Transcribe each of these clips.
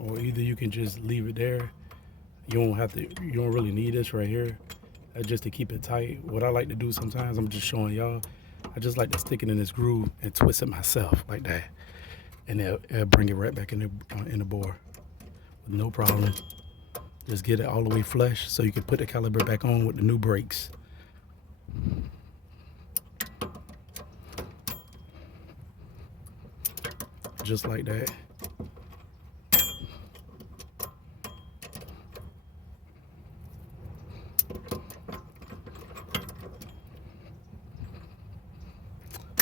or either you can just leave it there. You don't really need this right here, just to keep it tight. What I like to do sometimes, I'm just showing y'all, I just like to stick it in this groove and twist it myself like that, and it'll bring it right back in the bore with no problem. Just get it all the way flush so you can put the caliper back on with the new brakes. Just like that.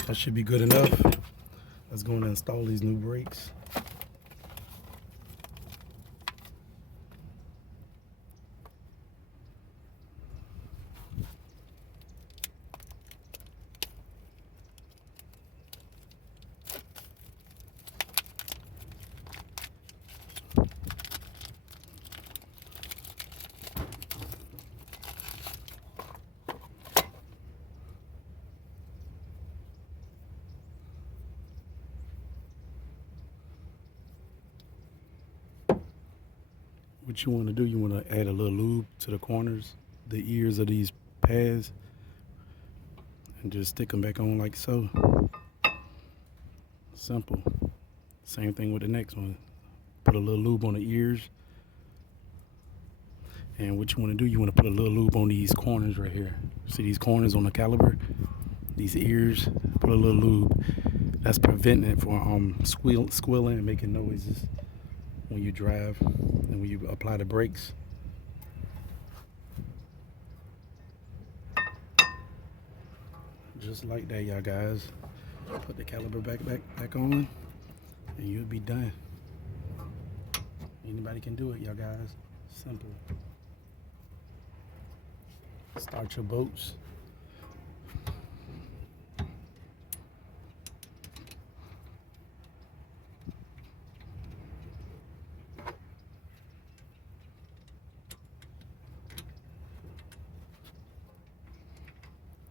That should be good enough. Let's go and install these new brakes. What you want to do, you want to add a little lube to the corners, the ears of these pads, and just stick them back on like so. Simple. Same thing with the next one. Put a little lube on the ears. And what you want to do, you want to put a little lube on these corners right here. See these corners on the caliper? These ears, put a little lube. That's preventing it from squealing and making noises when you drive and when you apply the brakes. Just like that, y'all guys. Put the caliper back on and you'll be done. Anybody can do it, y'all guys. Simple. Start your boats.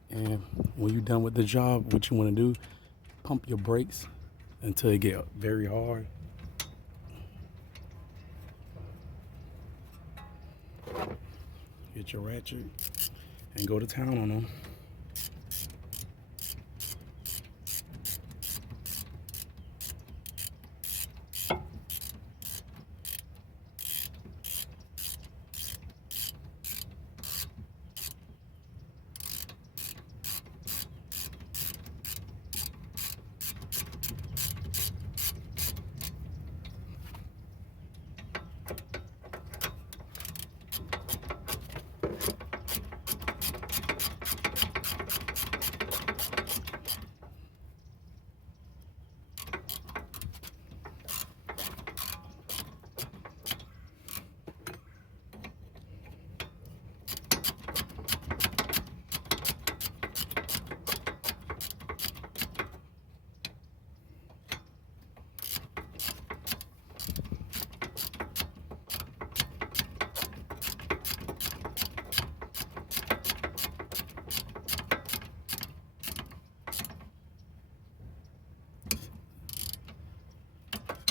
And when you're done with the job, what you want to do, pump your brakes until it get very hard. Get your ratchet and go to town on them.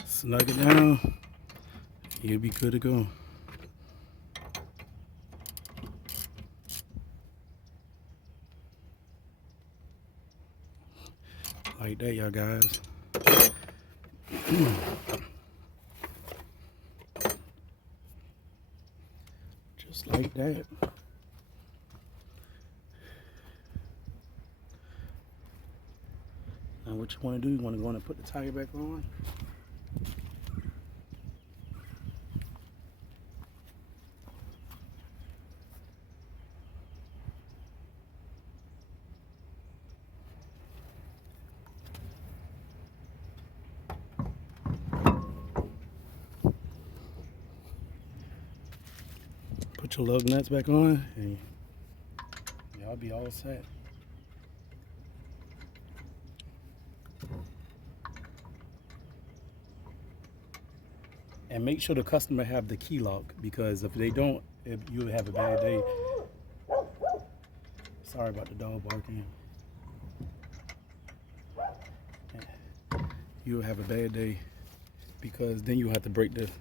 Snug it down, you'll be good to go. Like that, y'all guys. Just like that. Now what you want to do, you want to go in and put the tire back on. Put your lug nuts back on and y'all be all set. And make sure the customer have the key lock, because if they don't, you'll have a bad day. Sorry about the dog barking. You'll have a bad day because then you have to break the